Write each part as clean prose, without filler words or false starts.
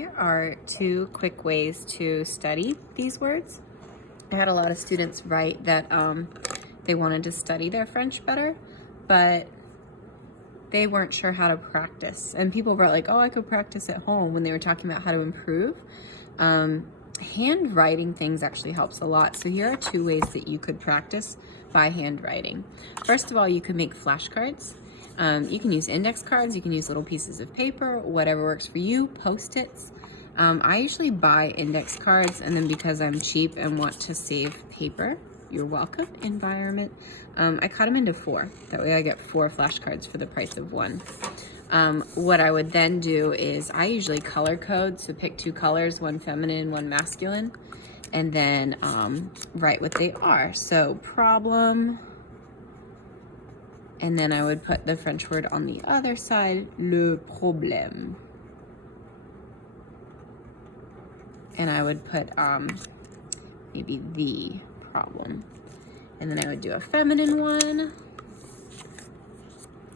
Here are two quick ways to study these words. I had a lot of students write that they wanted to study their French better, but they weren't sure how to practice. And people wrote like, oh, I could practice at home when they were talking about how to improve. Handwriting things actually helps a lot. So here are two ways that you could practice by handwriting. First of all, you could make flashcards. You can use index cards, you can use little pieces of paper, whatever works for you, Post-its. I usually buy index cards, and then because I'm cheap and want to save paper, you're welcome, environment, I cut them into 4. That way I get 4 flashcards for the price of 1. What I would then do is I usually color code, so pick 2 colors, one feminine, one masculine, and then write what they are. So problem, and then I would put the French word on the other side, le problème. And I would put maybe the problem. And then I would do a feminine one,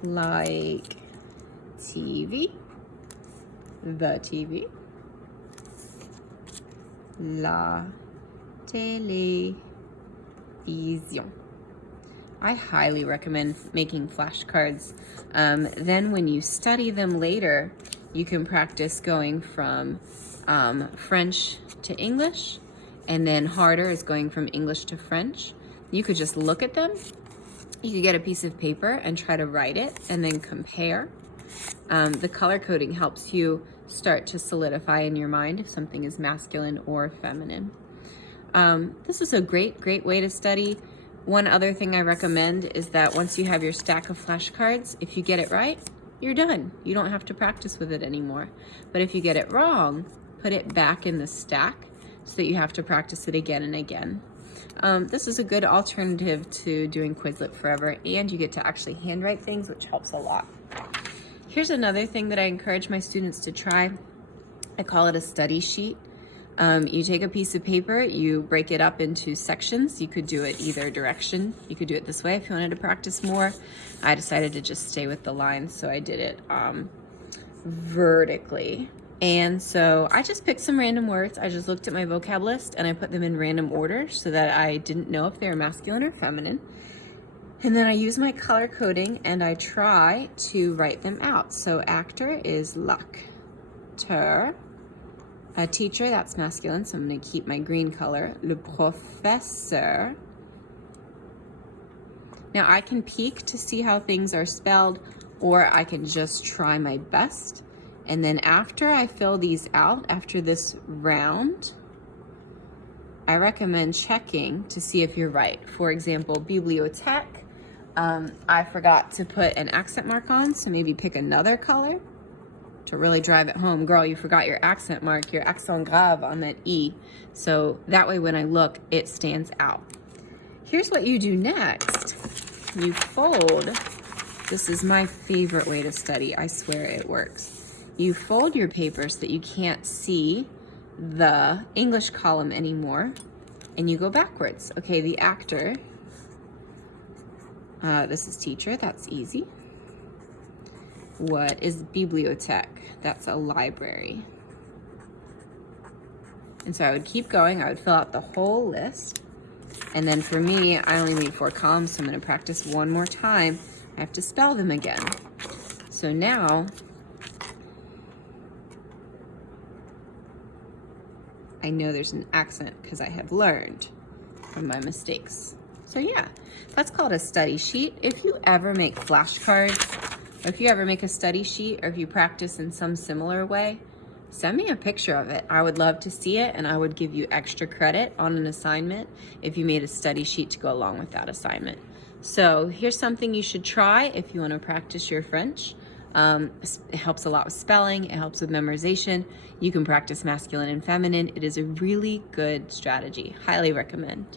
like TV, the TV, la télévision. I highly recommend making flashcards. Then when you study them later, you can practice going from French to English, and then harder is going from English to French. You could just look at them. You could get a piece of paper and try to write it and then compare. The color coding helps you start to solidify in your mind if something is masculine or feminine. This is a great way to study. One other thing I recommend is that once you have your stack of flashcards, if you get it right, you're done. You don't have to practice with it anymore. But if you get it wrong, put it back in the stack so that you have to practice it again and again. This is a good alternative to doing Quizlet forever, and you get to actually handwrite things, which helps a lot. Here's another thing that I encourage my students to try. I call it a study sheet. You take a piece of paper, you break it up into sections. You could do it either direction. You could do it this way if you wanted to practice more. I decided to just stay with the lines, so I did it vertically. And so I just picked some random words. I just looked at my vocab list and I put them in random order so that I didn't know if they were masculine or feminine. And then I use my color coding and I try to write them out. So actor is l'acteur. A teacher, that's masculine, so I'm going to keep my green color. Le professeur. Now I can peek to see how things are spelled, or I can just try my best. And then after I fill these out, after this round, I recommend checking to see if you're right. For example, bibliothèque, I forgot to put an accent mark on, so maybe pick another color to really drive it home. Girl, you forgot your accent mark, your accent grave on that E. So that way when I look, it stands out. Here's what you do next. You fold. This is my favorite way to study. I swear it works. You fold your paper so that you can't see the English column anymore, and you go backwards. Okay, the actor. This is teacher, that's easy. What is bibliothèque? That's a library. And so I would keep going. I would fill out the whole list. And then for me, I only need 4 columns, so I'm going to practice one more time. I have to spell them again. So now, I know there's an accent because I have learned from my mistakes. So yeah, that's called a study sheet. If you ever make flashcards, or if you ever make a study sheet, or if you practice in some similar way, send me a picture of it. I would love to see it, and I would give you extra credit on an assignment if you made a study sheet to go along with that assignment. So here's something you should try if you want to practice your French. It helps a lot with spelling. It helps with memorization. You can practice masculine and feminine. It is a really good strategy. Highly recommend.